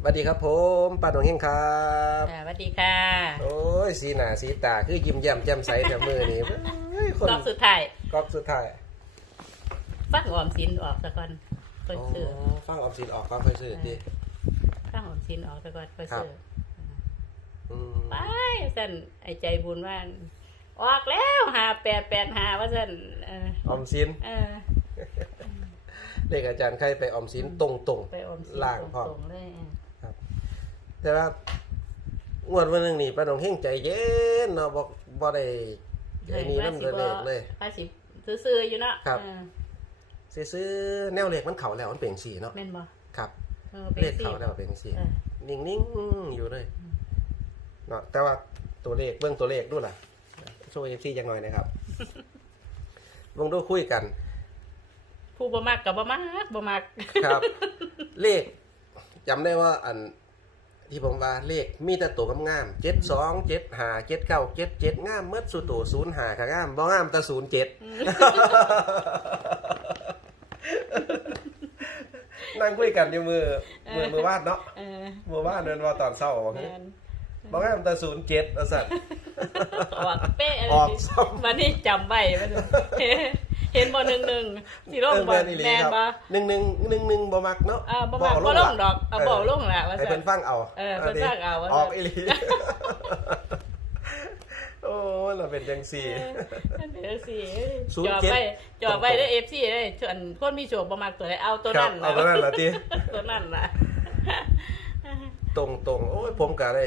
สวัสดีครับผมป้าหนองเฮงครับค่ะสวัสดีค่ะ โอ้ยสีหน้าสีตาคือยิ้มแย้มแจ่มใสแต่มือนี่เฮ้ยคนรอบสุดท้ายก๊อกสุดท้ายฟังออมสินออกซะก่อนค่อยซื้ออ๋อฟังออมสินออกก็ค่อยซื้อดิฟังออมสินออกซะก่อนค่อยครับซื้ออืมไปสั่นไอ้ใจบุญว่าออกแล้วหาแปดแปดหาว่าสั่นเออออมสินเออเลขอาจารย์ใครไปออมสินตรงตรงไปออมสินล่างพร้อม แต่ว่างวดวันหนึงนี่ป้าหนองเฮงใจเย็นเนาะบ่บ่ได้ไอ้นี่นำเลขเลย ภาษีซื้อๆอยู่เนาะครับ เออสิซื้อแนวเลขมันเข้าแล้วมันเป็นสีเนาะแม่นบ่ครับเออเลขสิเข้าแล้วเป็นสีเออ นิ่งๆอยู่เลยเนาะแต่ว่าตัวเลขเบื้องตัวเลขดูล่ะโชว์เอฟซีจังหน่อยนะครับ วงดูคุยกัน ผู้บ่มักกับบ่มักบ่มัก ครับ เลขจำได้ว่าอัน ที่ผมว่าเลขมีแต่ตัวงามๆเจ็ดสองเจ็ดห้าเจ็ดเก้าเจ็ดเจ็ดงามเมื่อสุดตัวศูนย์ห้าค่ะงามบ่งามแต่ศูนย์เจ็ดนั่งคุยกันอยู่มือมือมือวาดเนาะเออมือวาดเดินมาตอนเศร้าบอกแม่นบ่งามแต่ศูนย์เจ็ดอสัตว์ออกเป๊ะอะไรออกนี่ซ้ำวันนี้จำไว้ว่าจะ เห็นบ่หนึ่งหนึ่งสีร่องบ่เออแม่นอีหลีแมนครับบ่หนึ่งหนึ่งหนึ่งหนึ่งบ่มักเนาะอ่าบ่มักบ่ลงดอกเอาบ่ลงแหละว่าให้ซั่เป็นนฟังเอาเออเพิ่นฟังเอาว่าออกซั่นอีหลีโอ้ยเราเป็นจังสี่นั่นเด้อสิศูนย์จอดเจ็ดไว้จอดไว้ได้ FC ได้ส่วนคนมีโชคบ่มักตัวใดเอาตัวครันั้บนเอาตัวนั้นละทีตัวนั้นล่ะตรงตรงๆโอ้ยผมก็ได้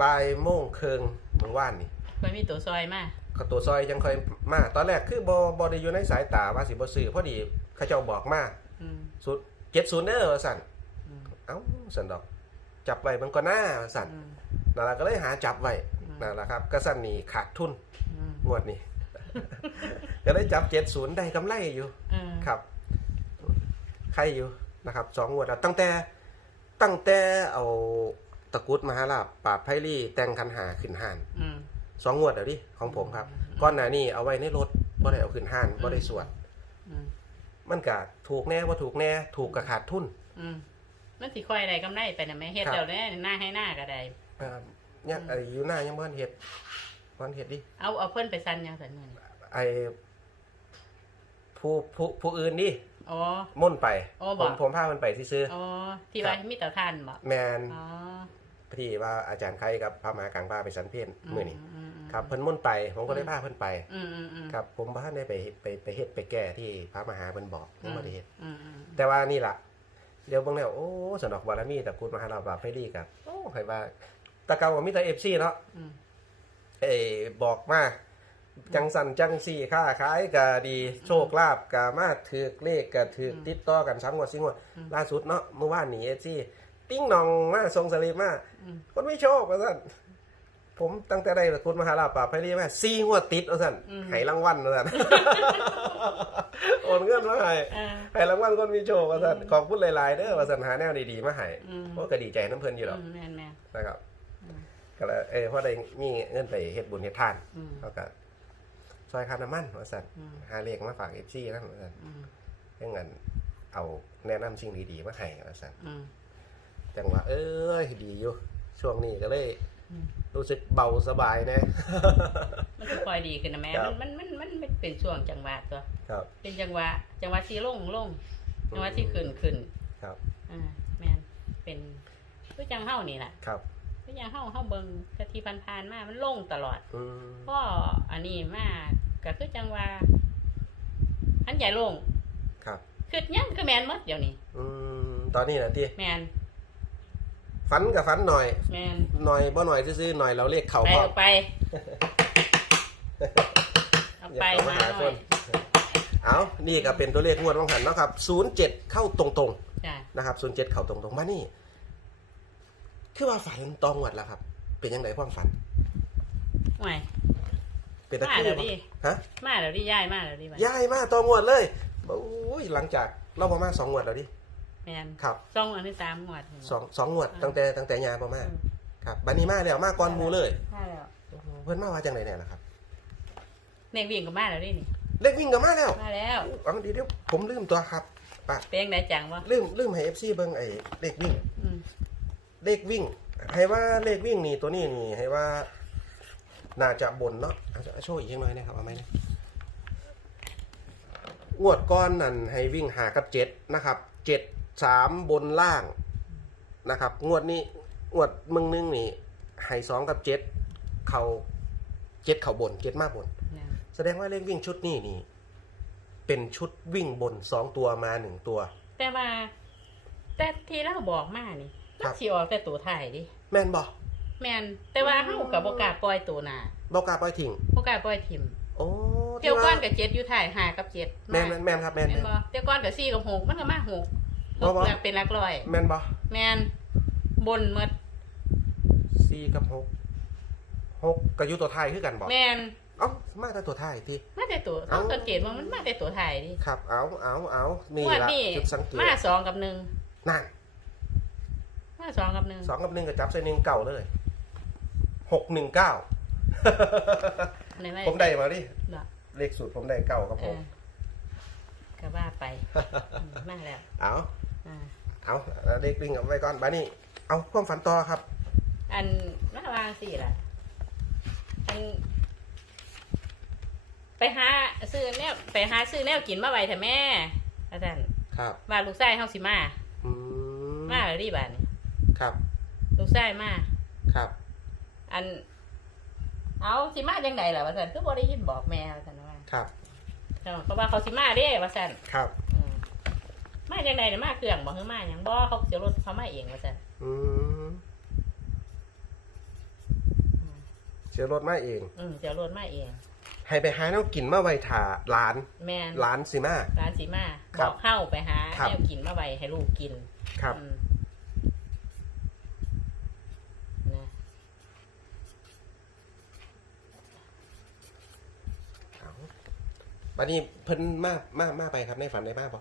บ่ายโมงครึ่งเมื่อวานนี่มันมีตัวซอยมา ก็ตัวซอยยังค่อยมา ตอนแรกคือบ่บ่ได้อยู่ในสายตาว่าสิบ่ซื้อพอดีเขาเจ้าบอกมาอืมสุด70เด้อว่าซั่นอืมเอ้าซั่นดอก จับไว้มันก็น่าว่าซั่นอืมนั่นล่ะก็เลยหาจับไว้อืมนั่นล่ะครับก็ซั่นนี่ขาดทุนอืมงวดนี้ก็ได้จับเจ็ดศูนย์ได้กำไรอยู่เออครับใครอยู่นะครับสองงวดแล้วตั้งแต่ตั้งแต่เอาตะกรุดมหาลาบปราบไพรี่ แต่งคันหาขึ้นห้านอืม สองงวดเดี๋ยวดิของผมครับก้อนหน้านี้เอาไว้ในรถบ่ได้เอาขึ้นห้านบ่ได้สวด อืมมันก็ถูกแน่ว่าถูกแน่ ถูกกับขาดทุน อืมมันสิค่อยได้กำไรไปน่ะแม่เฮ็ดครับ เดี๋ยวนี้หน้าให้หน้าก็ได้อ่าเนี่ยไอ้อยู่หน้ายังบ่ทันเฮ็ดบ่ทันเฮ็ดดิเอาเอาเพิ่นไปสั่นยังสั่นมื้อนี้ไอ้ผู้ผู้ผู้อื่นดิอ๋อ ม่นไปอ๋อผบ่ มผมพามันไปซื้ออ๋อที่ว่ามีเตาถ่านบ่ๆแมนอ๋อที่ว่าอาจารย์ไข่กับพระมหากลางพาไปสันเพนมื้อนี้อืมอืม ครับเพิ่นม่นไป ผมก็ได้พาเพิ่นไป อืมอืมอืมครับ ผมบ่ทันได้ไปไปไปเฮ็ดไปแก้ที่พระมหาเพิ่นบอกผมบ่ได้เฮ็ดอืมอืมแต่ว่านี่ล่ะเดี๋ยวเบิ่งแล้วโอ้สนอกบารมีตะกรุดมหาลาภาพให้ดีกับโอ้ให้ว่าแตะเก่าก็มีแต่ FC เนาะ อืม เอ้ยบอกมาจังสันจังสี่ค้าขายก็ดีโชคลาภก็มาถือเลขก็ถือติดต่อกัน3งวด4งวดล่าสุดเนาะเมื่อวานนี้ FC ติ้งหนองมาส่งสลิปมาอืมคนไม่โชคว่าสั่น ผมตั้งแต่ได้ตระคุณมหาลาภปราบไพรีมาสี่งวดติดว่าสั่นให้รางวัลว่าสั่น โอนเงินมาให้อ่าให้รางวัลคนมีโชคว่าสั่นขอบคุณหลายๆเด้อว่าสั่นหาแนวดีๆมาให้อืมเพราะก็ดีใจน้ำเพลินอยู่หรอกอืมแม่นแม่นนะครับอืมก็เลยเออพอได้มีเงินไปเฮ็ดบุญเฮ็ดทานอืม เขาก็ซอยค่าน้ำมันว่าสั่นอืม หาเลขมาฝากเอฟซีนั่นว่าสั่นอืมเพื่อเงินเอาแนะนำสิ่งดีๆมาให้ว่าสั่น อืม จังหวะเอ้ยดีอยู่ช่วงนี้ก็เลยอืม รู้สึกเบาสบายนะ มันสิค่อยดีขึ้นนะแม่ ครับ มันมันมันมันเป็นช่วงจังหวะตัว ครับ เป็นจังหวะ จังหวะที่ลงลงจังหวะที่ขึ้นขึ้นครับ อ่าแม่นเป็นคือจังเฮานี่แหละครับคือจังเฮาเฮาเบิ่งกะที่ผ่านๆมา มันลงตลอด อืมพ่ออันนี้มากก็คือจังว่าอันใหญ่ลงครับ คือหยังคือแมนหมดเดี๋ยวนี้ อืมตอนนี้นะที่แมน ฝันกับฝันหน่อย แมนหน่อยบ่หน่อยซื้อๆหน่อยเราเรียกเข่าไปพ่อเอาไป เอาไปอย่ามาเข้ามาหาหน่อยคนเอานี่ก็เป็นตัวเลขงวดวังหันเนาะครับ07 เข้าตรงจ้ะๆนะครับ07 เข้าตรงๆมานี่ คือว่าฝันตองวดแล้วครับ เป็นยังไงความฝันห่วยเป็นตะมาคือเดี๋ยวบ่ดิฮะ มาเดี๋ยวดิย้ายมาเดี๋ยวดิบัด ย้ายมาตองวดเลยโอ้ยหลังจากเราประมาณสองงวดแล้วดิ แมนครับสองอันที่สามหมวดสองสองงวดตั้งแต่ตั้งแต่ยาประมาณครับบัดนี้มาแล้วมาก่อนหมูเลยมาแล้วโอ้โหเพิ่นมาว่าจังไดเนี่ยล่ะครับ เนกวิ่งก็มาแล้วดินี่เล็กวิ่งกับมาแล้วมาแล้วเอาดีเดี๋ยวผมลืมตัวครับป้าเป็นยังไงจังวะลืมลืมให้ FC เบิ่งไอ้เลขวิ่งอืมเลขวิ่ง ให้ว่าเลขวิ่งนี่ตัวนี้นี่ให้ว่า น่าจะบนเนาะอาจจะโชว์อีกยังไงนะครับเอาไหมนะงวดก้อนนั่นให้วิ่งหากับเจ็ดนะครับเจ็ด สามบนล่างนะครับ งวดนี้งวดมึงนึงนี่ให้สองกับเจ็ดเขาเจ็ดเขาบนเจ็ดมาบนเนี่ยแสดงว่าเลขวิ่งชุดนี้นี่ เป็นชุดวิ่งบนสองตัวมาหนึ่งตัว แต่ว่าแต่ที่เราบอกมานี่ครัมันบสิออกแต่ตัวไทายดิแม่นบ่แม่นแต่ว่าเฮากับบ่กล้าปล่อยตัวหน้าบอกกล้าปล่อยทิ้งบ่กล้าปล่อยทิ่มโอ้เที่ยวก้อนที่ากับเจ็ดอยู่ไทายหากับเจ็ดแม่นแม่นแม่นครับแม่นแม่นแม่นบ่เที่ยวก้อนกับสี่กับหกมันก็มาหก บ่บ่หกเป็นหลักร้อย แม่นบ่แม่นบนหมดสี่กับหกหกกับอยู่ตัวไทายคือกันบ่แม่นเอ้ามาแต่ตัวไทายที มาแต่ตัวเอ้าเอาสังเกตว่ามันมาแต่ตัวไทายดิครับ เอาเอาเอานี่งวดละนี้จุดสังเกตมาสองกับหนึ่งนั่นมาสองกับหนึ่งสองกับหนึ่งกับจับใส่หนึ่งเก่าเลยหกหนึ่งเก้าในไม่ผมได้มาดิเนาะเลขสูตรผมได้เก่าครับเอผม อก็ว่าไปอืมมาแล้ว เอาอ่า เอาเลขวิ่งเอาไว้ก่อนบานี่เอาความฝันต่อครับ อันมาวางสิล่ะ อัน ไปหาซื้อแนวไปหาซื้อแนวกินมาไว้เถอะแม่อาจารย์ครับว่าลูกชายเฮาสิมา อืมมาหรือรีบาดนี่ครับ ลูกชายมา ครับ อัน เอาสิมาจังไดล่ะว่าซั่นคือบ่ได้ยินบอกแม่ว่าซั่นว่าครับ เพราะว่าเขาสิมาเด้ว่าซั่นครับอื มมาจังไดน่ะมาเครื่องบ่คือมาหยังบ่เขาสิเอารถเขามาเองว่าซั่นอืมเสียรถมาเอง อืมจะเอารถมาเอง ให้ไปหาแนวกินมาไว้ถาร้านแม่นร้านสิมา ร้านสีมาครับอบกเข้าไปหาครับ แนวกินมาไว้ให้ลูกกินครับ อืมนะเอาบัดนี้เพิ่นมามามาไปครับในฝันได้มาบ่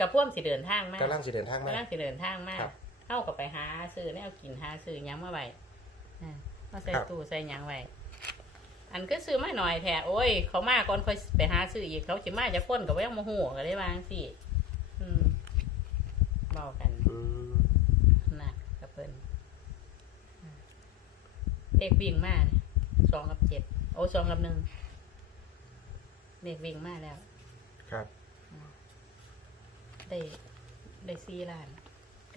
กับพ่วมสิเดินทางมากกำลังสิเดินทางมากำลังสิเดินทางมากครับเข้ากับไปหาซื้อแนวกินหาซื้อหยังมาไว้อ่ามาใส่ครับตู้ใส่หยังไว้อันก็ซื้อมาหน่อยแท้โอ้ย เขามาก่อนค่อยไปหาซื้ออีกเขาสิมาจะพ้นกับว่ายังโมโหก็ได้วางสิอืมเบากันอืมนะกับเพิ่นอ่าเด็กวิ่งมาเนี่ยสองกับเจ็ดโอ้สองกับหนึ่งเด็กวิ่งมาแล้ว ครับ ได้ได้สี่ล้าน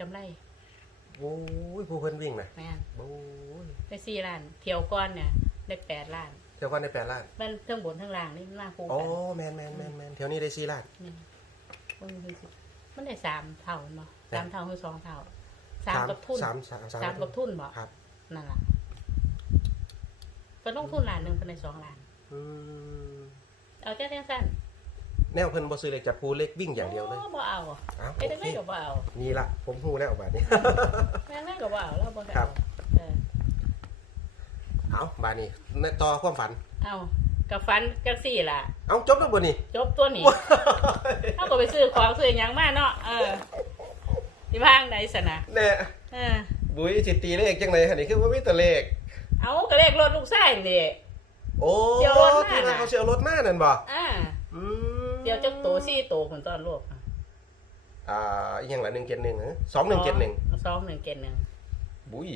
กำไรโอ้ยผู้เพิ่นวิ่งนะแม่นโอ้ยได้สี่ล้านเที่ยวก้อนเนี่ยได้แปดล้านเที่ยวก่อนได้แปดล้านมันเทั้งบนเทั้งล่างนี่มันมาคู่โอ้กันแมนแมนแมนแมนเที่ยวนี้ได้สี่ล้าน นี่เบิ่งดูสิมันได้สามเท่าเนาะแม่นสามเท่าคือสองเท่าสามกับทุนสามสามสามกับทุนบ่ครับ นั่นล่ะเพิ่นลงทุนล้านหนึ่งเพิ่นได้สองล้าน อืมเอาแค่เท่าสั้น แนวเพิ่นบ่ซื้อเลขจับปูเลขวิ่งอย่างเดียวเลยโบ่เอาอ้าวไอ้โอได้เคไม่ก็บ่เอานี่ละผมฮู้แล้วบาดนี้ แม่แม่ก็บ่เอาแล้วบ่ได้ครัเอาบเออเอาบาดนี้ในต่อความฝัน เอากับฟันจังสี่ล่ะ เอาจบแล้วบ่นี่ จบตัวนี้ เขาก็ไปซื้อของซื้อหยังมาเนาะเออที่บ้างไหนสนะแน่เออ บุ้ยสิตีเลขจังไดหั่นนี่คือบ่มีแต่เลข เอาก็เลขรถลูกไส้นี่ โอ้เสี่ยวรถมาที่ว่าน่ะเขาเสียวรถมานั่นบ่ อ่าอืม เดี๋ยวจักโตสี่โตผลตอนลูกอ่าอีหยังล่ะ171เหรอ2171สองหนึ่งเกณฑ์หนึ่งบุ้ย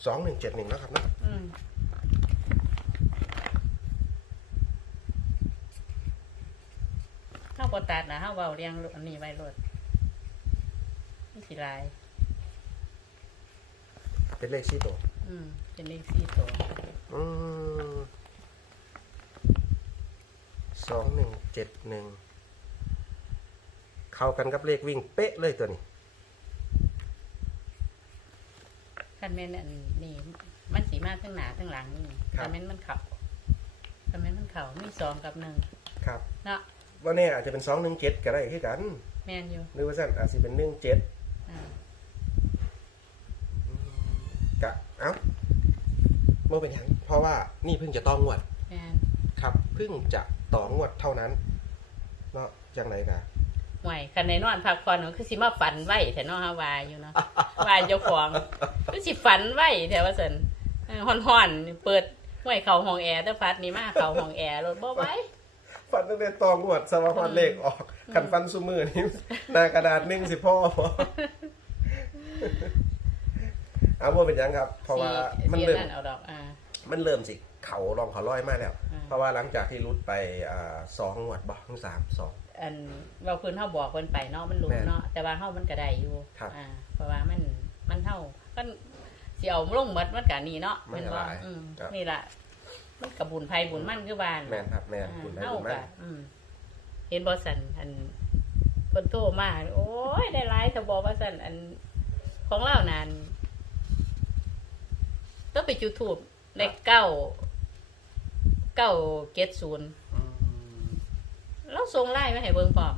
2171แล้วครับเนาะอืมเข้าบตัดนะเข้าเบาเรียงอันนี้ไว้รถนี่สิลาย เป็นเลข4ตัว อืมเป็นเลขสี่โต อืม สองหนึ่งเจ็ดหนึ่งเข้ากันกับเลขวิ่งเป๊ะเลยตัวนี้คันแม่นอันนี่มันสีมาทั้งหนาทั้งหลังนี่คันแม่นมันเข่าคันแม่นมันเข่ามีสองกับหนึ่งครับเนาะว่าเนี่ยอาจจะเป็นสองหนึ่งเจ็ดก็ได้คือกันแม่นอยู่หรือว่าสั้นอาจจะเป็นหนึ่งเจ็ดอ่ากะเอ้าเมื่อเป็นหยังเพราะว่านี่เพิ่งจะต้องงวดแม่นครับเพิ่งจะ ต่องวดเท่านั้นเนาะจังไรกะห่วยคันในนอนพักผ่อนก็คือสิมาฝันไว้แต่เนาะฮะวายอยู่เนาะวายเจ้าของก็สิฝันไว้แต่ว่าซั่นเออฮ้อนๆเปิดห่วยเขาห้องแอร์แต่พัดนี่มาเขาห้องแอร์รถบ่ไหว้ฟันตั้งแต่ตองวดสมาพันเลขออกขันฟันซุมือนี่หน้ากระดาษหนึ่งสิพ่อพอเอาว่าเป็นหยังครับ เพราะว่ามันเสียเริ่มนั่นเอาดอกอ่ามันเริ่มสิ เขาลองเขาร้อยมากแล้ว อืม เพราะว่าหลังจากที่รุดไปอ่าสองงวดบอกทั้งสามสอง อันเราเพิ่นเฮาบอกเพิ่นไปเนาะมันรู้แม่นเนาะแต่ว่าเฮามันก็ได้อยู่ครับ อ่าเพราะว่ามันมันเฮามันสิเอาลงหมดมันก็นี่เนาะมันก็บ่หลายอืมครับนี่ล่ะมันก็บุญภัยบุญมั่นคือบ้านแมนครับแมนอ่าคุณได้เฮาคุณก็มากอืมเห็นบ่สั่นอันเพิ่นโทรมาโอ้ยได้หลายถ้าบอกว่าสั่นอันของเรานั่นก็ไปจุดทูบได้เก้า เก้าเจ็ดศูนย์อืมเราส่งไล่มาให้เบิ่งพร้อม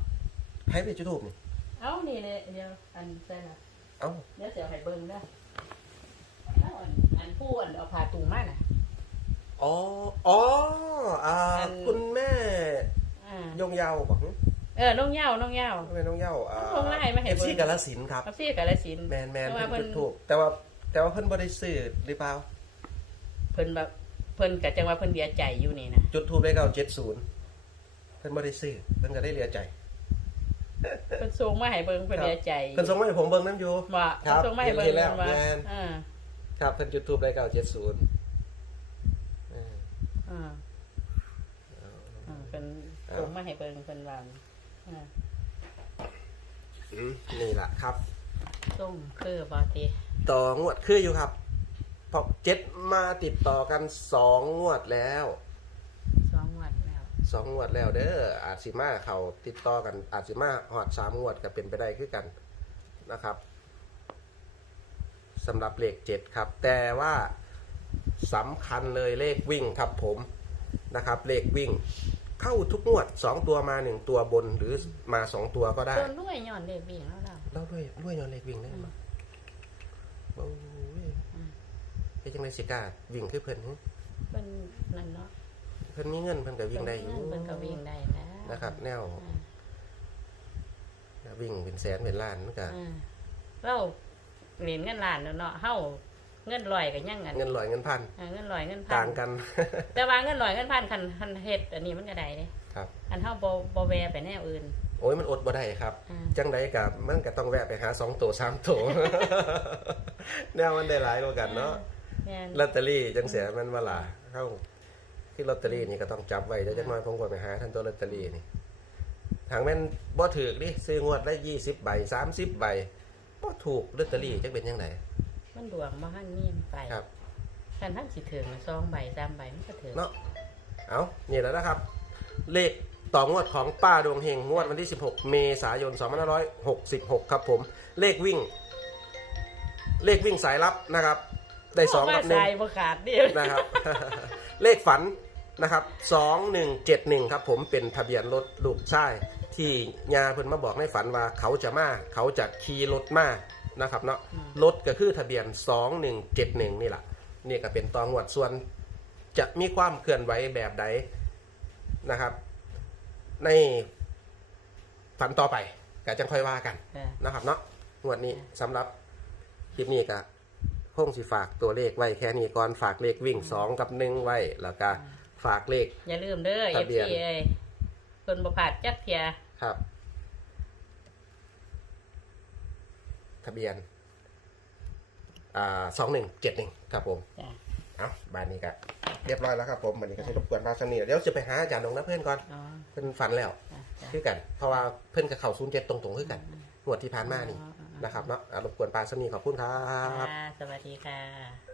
ให้ไปจุดทูบนี่เอ้านี่เลยเดี๋ยวอันใช่ละเอ้าเดี๋ยวเสียวให้เบิ่งเด้อแล้วอันอันผู้อันเอาผ้าตูมาน่ะ อ๋อ อ๋ออ่าอัน คุณแม่อ่ายงยาวบอกหึเออน้องเหย้าน้องเหย้าไม่น้องยาวอ่าส่งไลน์มาให้เอฟเบิ่ซีง กาลสินธุ์ครับ เอาซี่กาลสินธุ์แมนแมนแต่ว่าเพิ่นเพิ่นจุดทูบแต่ว่าแต่ว่าเพิ่นบ่ได้ซื้อหรือเปล่า เพิ่นแบบเพิ่นก็จังว่าเพิ่นเดียใจอยู่นี่นะจุดทูบได้เก้าเจ็ดศูนย์เพิ่นบ่ได้ซื้อเพิ่นก็ได้เหลียใจเพิ่นส่งมาให้เบิ่งเพิ่นเดียใจเพิ่นส่งมาให้ผมเบิ่งน้ำอยู่ว่าครับเพิ่นส่งมาให้เบิ่งเห็นแล้วว่าแม่นอ่าครับเพิ่นจุดทูบได้เก้าเจ็ดศูนย์อ่าอ่าเพิ่นส่งมาให้เบิ่งเพิ่นว่าอ่านี่แหละครับส่งคือบ่ติต่องวดคืออยู่ครับ เพราะเจ็ดมาติดต่อกันสองงวดแล้วสองวัดแล้วสองงวดแล้วเด้ออาจสิมาเขาติดต่อกันอาจสิมาหอดสามงวดก็เป็นไปได้คือกันนะครับสำหรับเลขเจ็ดครับ แต่ว่าสำคัญเลยเลขวิ่งครับผมนะครับ เลขวิ่งเข้าทุกงวดสองตัวมาหนึ่งตัวบนหรือมาสองตัวก็ได้โดนด้วยย้อนเด็กวิ่งแล้วเราเล่าด้วยด้วยย้อนเลขวิ่งได้ไหมโอ้ยอืมเป็น จังไดสิกล้าวิ่งคือเพิ่นหึเพิ่นนั่นเนาะเพิ่นมีเงินเพิ่นก็วิ่งได้อยู่เพิ่นก็วิ่งได้นะนะครับ แนวอ่าวิ่งเป็นแสนเป็นล้านมันก็อ่าเราเหรียญเงินล้านแล้วเนาะเฮาเงินลอยก็ยังอันเงินลอยเงินพันอ่าเงินลอยเงินพัต่างกัน แต่ว่าเงินลอยเงินพันคันคันเฮ็ดอันนี้มันก็ได้เด้ครับอันเฮาบ่บ่แวไปแนวอื่น โอ้ยมันอดบ่ได้ครับอ่าจังใดกับมันก็ต้องแวะไปหาสองตัวสามตัวแนวมันได้หลายกว่ากันเนาะ แม่นลอตเตอรี่จังเสียมันมาล่ะเข้าที่ลอตเตอรี่นี่ก็ต้องจับไว้แล้วจักหน่อยผมก็ไปหาท่านตัวลอตเตอรี่นี่ทางแม่นบ่ถูกดิซื้องวดละ20ใบ30ใบบ่ถูกลอตเตอรี่จักเป็นจังไดมันดวงบ่ทันมีมไปครับคันทันสิถึง2ใบ3ใบมันก็ถึงเนาะเอานี่แหล้วนะครับ เลขต่องวดของป้าดวงเฮงงวดวันที่ 16 เมษายน 2566 ครับผม เลขวิ่ง เลขวิ่งสายลับนะครับ ได้สองกับหนึ่งสายบ่ขาดเดินะครับ เลขฝันนะครับ2171ครับผมเป็นทะเบียนรถลูกชายที่ยาเพิ่นมาบอกในฝันว่าเขาจะมาเขาจะขี่รถมานะครับเนาะรถก็คือทะเบียน2171นี่แหละนี่ก็เป็นตองวดส่วนจะมีความเคลื่อนไหวแบบใดนะครับ ในฝันต่อไปก็จะค่อยว่ากันค่ะนะครับเนาะงวดนี้สำหรับคลิปนี้ก็ คงสิฝากตัวเลขไว้แค่นี้ก่อนฝากเลขวิ่งสองกับหนึ่งไว้แล้วก็ฝากเลข อย่าลืมเด้อ ทะเบี FC ยน เอ้ยเพิ่นบ่พลาดจักเที่ยครับ ทะเบียน อ่าสองหนึ่งเจ็ดหนึ่งครับผมจ้ะเอาบ้านนี้ก็เรียบร้อยแล้วครับผมวันนี้ก็จะรบกวนพาสนีเดี๋ยวจะไปหาอาจารย์ลงนะเพื่อนก่อนอ๋อเพื่อนฝันแล้วจ้ะจ้ะคือกัน เพราะว่าเพื่อนกับเขาศูนย์เจ็ดตรงๆคือกันงวดที่ผ่านมานี่ อ๋ออ๋ออ๋อ นะครับเนาะอะรบกวนปาสมีขอบคุณครับ ค่ะ สวัสดีค่ะ